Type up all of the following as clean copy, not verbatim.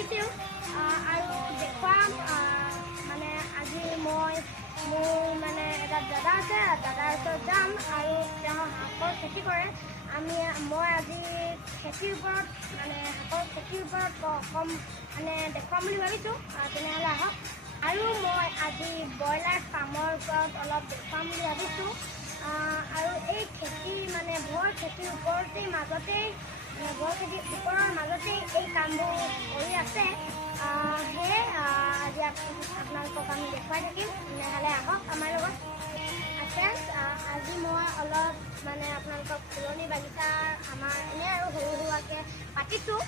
শিকিছোঁ আৰু দেখুৱাম। মানে আজি মই মোৰ মানে এটা দাদা আছে, দাদাৰ ওচৰত যাম আৰু তেওঁ শাকৰ খেতি কৰে। মই আজি খেতিৰ ওপৰত মানে শাকৰ খেতিৰ ওপৰত কম মানে দেখুৱাম বুলি ভাবিছোঁ। তেনেহ'লে আহক। আৰু মই আজি ব্ৰইলাৰ ফাৰ্মৰ ওপৰত অলপ দেখুৱাম বুলি ভাবিছোঁ। আৰু এই খেতি মানে ভৰ খেতিৰ ওপৰতেই মাজতেই ভৰ খেতিৰ ওপৰৰ মাজতেই এই কামবোৰ কৰি আছে। সেয়ে আজি আপোনালোকক আমি দেখুৱাই থাকিম। তেনেহ'লে আহক আমাৰ লগত। ফ্ৰেণ্ডছ, আজি মই অলপ মানে আপোনালোকক ফুলনি বাগিচাৰ আমাৰ এনেই আৰু সৰু সুৰাকৈ পাতিছোঁ।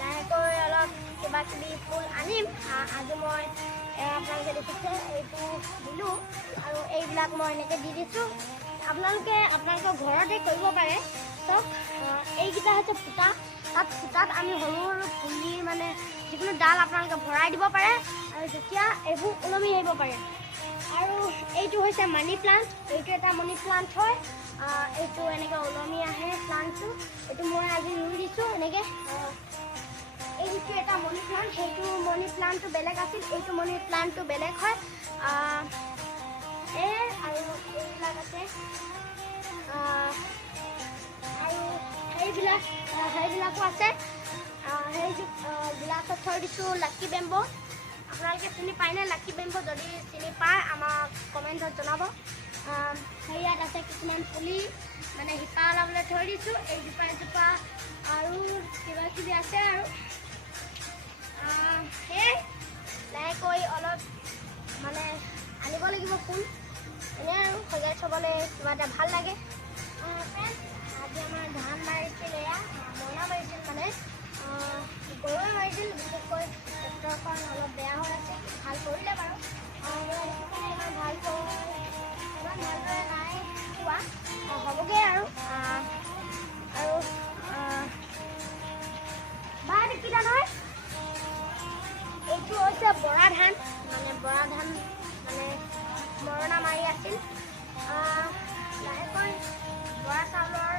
লাহেকৈ অলপ কিবা কিবি ফুল আনিম। আজি মই আপোনালোকে দেখিছে এইটো দিলোঁ আৰু এইবিলাক মই এনেকৈ দি দিছোঁ। আপোনালোকৰ ঘৰতে কৰিব পাৰে। চব এইকেইটা হৈছে ফুটা। ফুটাত আমি সৰু সৰু পুলিৰ মানে যিকোনো ডাল আপোনালোকে ভৰাই দিব পাৰে আৰু যেতিয়া এইবোৰ ওলমি আহিব পাৰে। আৰু এইটো হৈছে মানি প্লাণ্ট। এইটো এটা মানি প্লাণ্ট হয়। এইটো এনেকৈ ওলমি আহে প্লাণ্টটো। এইটো মই আজি ৰুই দিছোঁ এনেকৈ। এইটো এটা মানি প্লাণ্ট। সেইটো মানি প্লাণ্টটো বেলেগ আছিল, এইটো মানি প্লাণ্টটো বেলেগ হয়। আৰু এইবিলাক আছে আৰু সেইবিলাকো আছে। সেইবিলাকত থৈ দিছোঁ লাকি বেম্বো। আপোনালোকে চিনি পায়নে লাকি বেম্বো? যদি চিনি পায় আমাক কমেণ্টত জনাব। ইয়াত আছে কিছুমান পুলি মানে শিপা ওলাবলৈ থৈ দিছোঁ। এইজোপা এজোপা আৰু কিবা কিবি আছে আৰু সেই লাহেকৈ অলপ মানে আনিব লাগিব ফুল। এনেই আৰু সজাই থ'বলৈ কিবা এটা ভাল লাগে। আজি আমাৰ ধান মাৰিছিল, এয়া মৰণা মাৰিছিল মানে গৰুৱে মাৰিছিল। বিশেষকৈ ট্ৰেক্টৰখন অলপ বেয়া হৈ আছে, ভাল কৰিলে বাৰু। ইমান ভালদৰে নাই হোৱা, হ'বগৈ আৰু কেইটা নহয়। এইটো হৈছে বৰা ধান। বৰা ধান মানে মৰণা মাৰি আছিল। লাহেকৈ বৰা চাউলৰ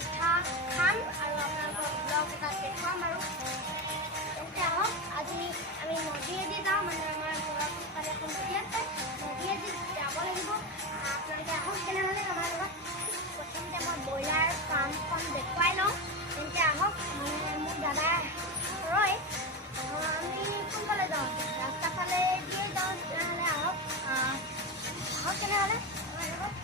পিঠা খাম আৰু আপোনালোকক ব্লগ এটা দেখুৱাম আৰু। তেন্তে আহক, আজি আমি নদীয়েদি যাওঁ। মানে আমাৰ ঘৰৰ পিছফালে এখন নদী আছে, নদীয়েদি যাব লাগিব। আপোনালোকে আহক তেনেহ'লে আমাৰ লগত। প্ৰথমতে মই ব্ৰইলাৰ ফাৰ্মখন দেখুৱাই লওঁ। তেন্তে আহক। মানে মোৰ দাদা ৰয়। আমি কোনফালে যাওঁ? ৰাস্তা ফালে দিয়ে যাওঁ। তেনেহ'লে আহক তেনেহ'লে আমাৰ লগত।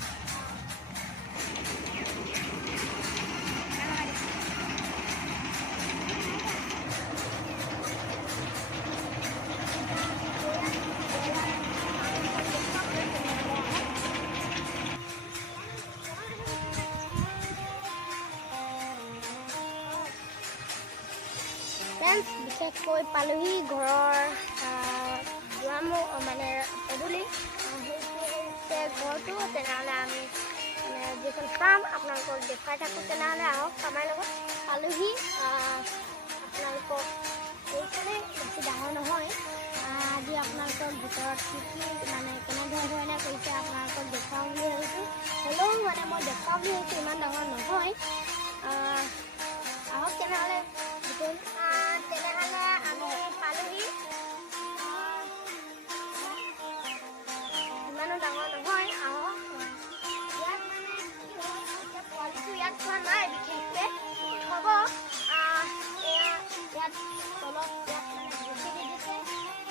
বিশেষকৈ পালোহি ঘৰৰ মানে পদূলি। সেইটো ঘৰটো। তেনেহ'লে আমি মানে যিখন ফাৰ্ম আপোনালোকক দেখুৱাই থাকোঁ। তেনেহ'লে আহক আমাৰ লগত। পালোহি। আপোনালোকক এইফালে বেছি ডাঙৰ নহয়। আজি আপোনালোকৰ ভিতৰত কি মানে কেনেধৰণে কৰিছে আপোনালোকক দেখুৱাম বুলি ভাবিছোঁ। হ'লেও মানে মই দেখুৱাম বুলি ভাবিছোঁ, ইমান ডাঙৰ নহয়। আহক তেনেহ'লে। তেনেহ'লে আমি পালোহি। ইমানো ডাঙৰ নহয়। আহক। ইয়াত মানে এতিয়া পোৱালিটো ইয়াত থোৱা নাই বিশেষকৈ, থ'ব। ইয়াত তলত ইয়াত মানে ভুচি দি দিছে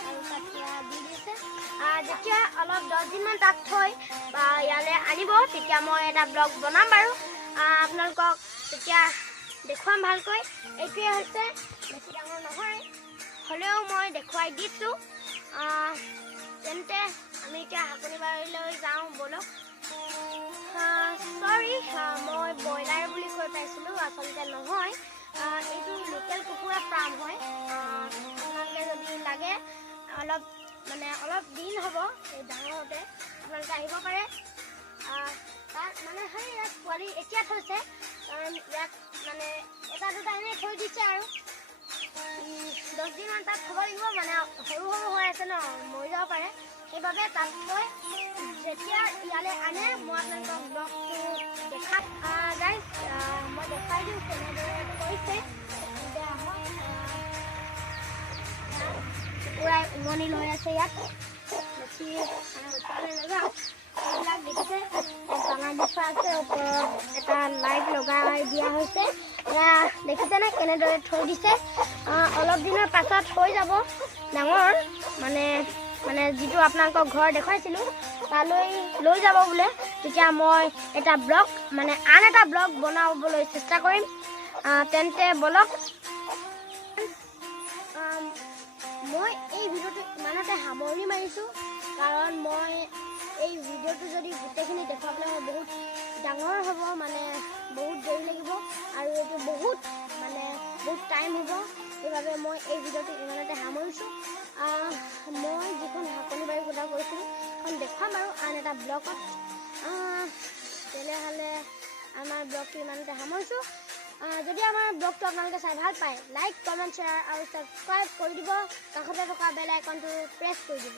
আৰু কঠীয়া দি দিছে। যেতিয়া অলপ 10 দিনমান তাত থৈ বা ইয়ালৈ আনিব, তেতিয়া মই এটা ব্লগ বনাম বাৰু। আপোনালোকক তেতিয়া দেখুৱাম ভালকৈ। এইটোৱে হৈছে, বেছি ডাঙৰ নহয়, হ'লেও মই দেখুৱাই দিছোঁ। তেন্তে আমি এতিয়া শাকনি বাৰীলৈ যাওঁ ব'লক। চৰি, মই ব্ৰইলাৰ বুলি কৈ পাইছিলোঁ, আচলতে নহয়। এইটো লোকেল কুকুৰা ফাৰ্ম হয়। আপোনালোকে যদি লাগে অলপ দিন হ'ব এই ডাঙৰ হওঁতে, আপোনালোকে আহিব পাৰে। তাত মানে ইয়াত পোৱালি এতিয়া থৈছে, কাৰণ ইয়াত মানে এটা দুটা এনেই থৈ দিছে আৰু 10 দিনমান তাত থ'ব লাগিব। মানে সৰু হৈ আছে ন, মৰি যাব পাৰে। সেইবাবে তাত থৈ যেতিয়া ইয়ালৈ আনে মই আপোনালোকক ব্লগটো দেখাম। গাইজ, মই দেখাই দিওঁ কেনেদৰে কৰিছে। এতিয়া আহক। পূৰা উমনি লৈ আছে ইয়াত বেছি মানে উৎপাদন নাযাওঁ এইবিলাক দেখিছে দানা দি থোৱা আছে ওপৰত এটা লাইট লগাই দিয়া হৈছে এয়া দেখিছেনে কেনেদৰে থৈ দিছে অলপ দিনৰ পাছত হৈ যাব ডাঙৰ মানে যিটো আপোনালোকক ঘৰ দেখুৱাইছিলোঁ তালৈ লৈ যাব বোলে তেতিয়া মই এটা ব্লগ মানে আন এটা ব্লগ বনাবলৈ চেষ্টা কৰিম তেন্তে বলক মই এই ভিডিঅ'টো ইমানতে সামৰণি মাৰিছোঁ কাৰণ মই এই ভিডিঅ'টো যদি গোটেইখিনি দেখুৱাবলৈ হয় বহুত ডাঙৰ হ'ব মানে বহুত দেৰি লাগিব আৰু এইটো বহুত টাইম হ'ব সেইবাবে মই এই ভিডিঅ'টো ইমানতে সামৰিছোঁ মই যিখন শাকনি বাৰী গোটা কৰিছিলোঁ সেইখন দেখুৱাম আৰু আন এটা ব্লগত তেনেহ'লে আমাৰ ব্লগটো ইমানতে সামৰিছোঁ যদি আমাৰ ব্লগটো আপোনালোকে চাই ভাল পায় লাইক কমেণ্ট শ্বেয়াৰ আৰু ছাবস্ক্ৰাইব কৰি দিব কাষতে থকা বেল আইকনটো প্ৰেছ কৰি দিব